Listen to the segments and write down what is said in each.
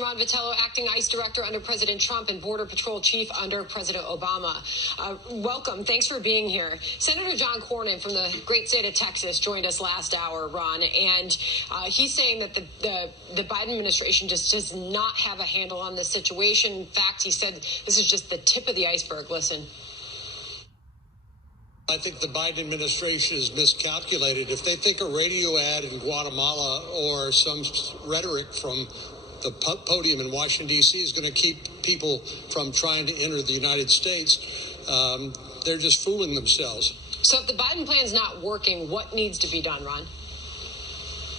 Ron Vitiello, acting ICE director under President Trump and Border Patrol chief under President Obama. Welcome. Thanks for being here. Senator John Cornyn from the great state of Texas joined us last hour, Ron, and he's saying that the Biden administration just does not have a handle on this situation. In fact, he said this is just the tip of the iceberg. Listen. I think the Biden administration is miscalculated. If they think a radio ad in Guatemala or some rhetoric from the podium in Washington, D.C. is going to keep people from trying to enter the United States, they're just fooling themselves. So if the Biden plan is not working, what needs to be done, Ron?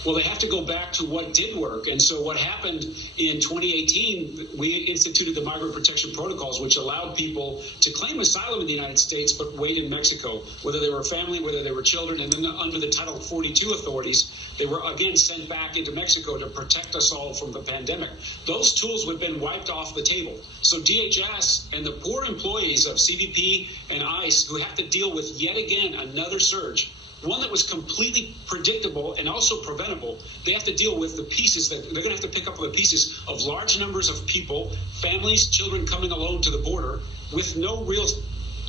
Well, they have to go back to what did work. And so what happened in 2018, we instituted the migrant protection protocols, which allowed people to claim asylum in the United States, but wait in Mexico, whether they were family, whether they were children. And then under the Title 42 authorities, they were again sent back into Mexico to protect us all from the pandemic. Those tools have been wiped off the table. So DHS and the poor employees of CBP and ICE, who have to deal with yet again another surge, one that was completely predictable and also preventable, they have to deal with the pieces that they're going to have to pick up the pieces of large numbers of people, families, children coming alone to the border with no real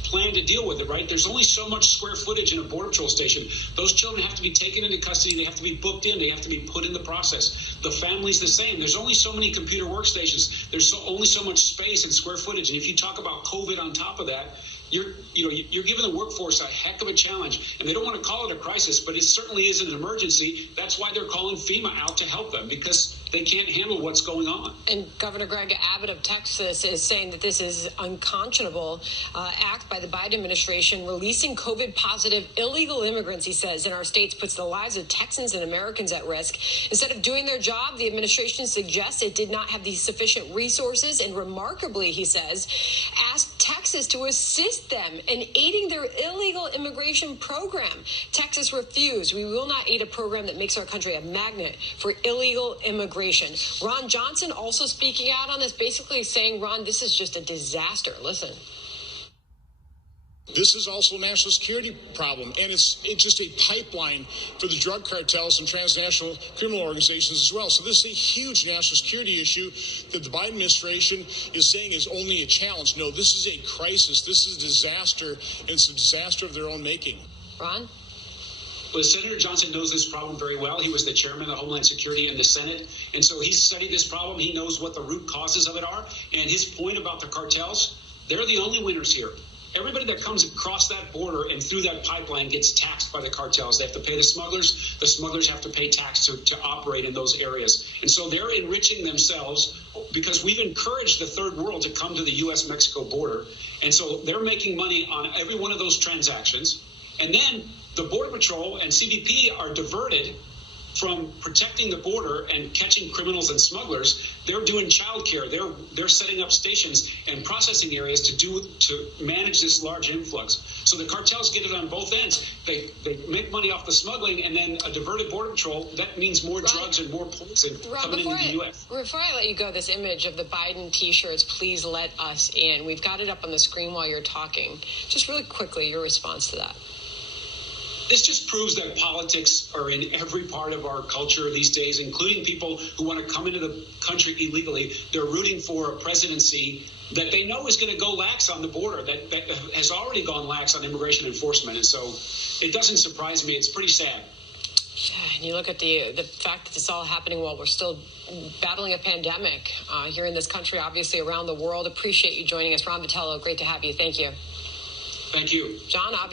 plan to deal with it, right? There's only so much square footage in a Border Patrol station. Those children have to be taken into custody. They have to be booked in. They have to be put in the process. The family's the same. There's only so many computer workstations. There's only so much space and square footage. And if you talk about COVID on top of that, you're giving the workforce a heck of a challenge, and they don't want to call it a crisis, but it certainly is an emergency. That's why they're calling FEMA out to help them, because they can't handle what's going on. And Governor Greg Abbott of Texas is saying that this is unconscionable act by the Biden administration, releasing COVID-positive illegal immigrants, he says, in our states puts the lives of Texans and Americans at risk. Instead of doing their job, the administration suggests it did not have the sufficient resources and remarkably, he says, asked Texas to assist them in aiding their illegal immigration program. Texas refused. We will not aid a program that makes our country a magnet for illegal immigration. Ron Johnson also speaking out on this, basically saying, Ron, this is just a disaster. Listen. This is also a national security problem, and it's just a pipeline for the drug cartels and transnational criminal organizations as well. So this is a huge national security issue that the Biden administration is saying is only a challenge. No, this is a crisis. This is a disaster, and it's a disaster of their own making. Ron? Well, Senator Johnson knows this problem very well. He was the chairman of the Homeland Security in the Senate, and so he's studied this problem. He knows what the root causes of it are, and his point about the cartels, they're the only winners here. Everybody that comes across that border and through that pipeline gets taxed by the cartels. They have to pay the smugglers. The smugglers have to pay tax to operate in those areas. And so they're enriching themselves because we've encouraged the third world to come to the U.S.-Mexico border. And so they're making money on every one of those transactions. And then the Border Patrol and CBP are diverted from protecting the border and catching criminals and smugglers. They're doing childcare. They're setting up stations and processing areas to manage this large influx. So the cartels get it on both ends. They make money off the smuggling, and then a diverted Border Patrol, that means more drugs and more poison coming into the U.S. Before I let you go, this image of the Biden T-shirts, please let us in. We've got it up on the screen while you're talking. Just really quickly, your response to that. This just proves that politics are in every part of our culture these days, including people who want to come into the country illegally. They're rooting for a presidency that they know is going to go lax on the border, that has already gone lax on immigration enforcement. And so it doesn't surprise me. It's pretty sad. And you look at the fact that it's all happening while we're still battling a pandemic here in this country, obviously around the world. Appreciate you joining us. Ron Vitiello, great to have you. Thank you. Thank you. John, obviously.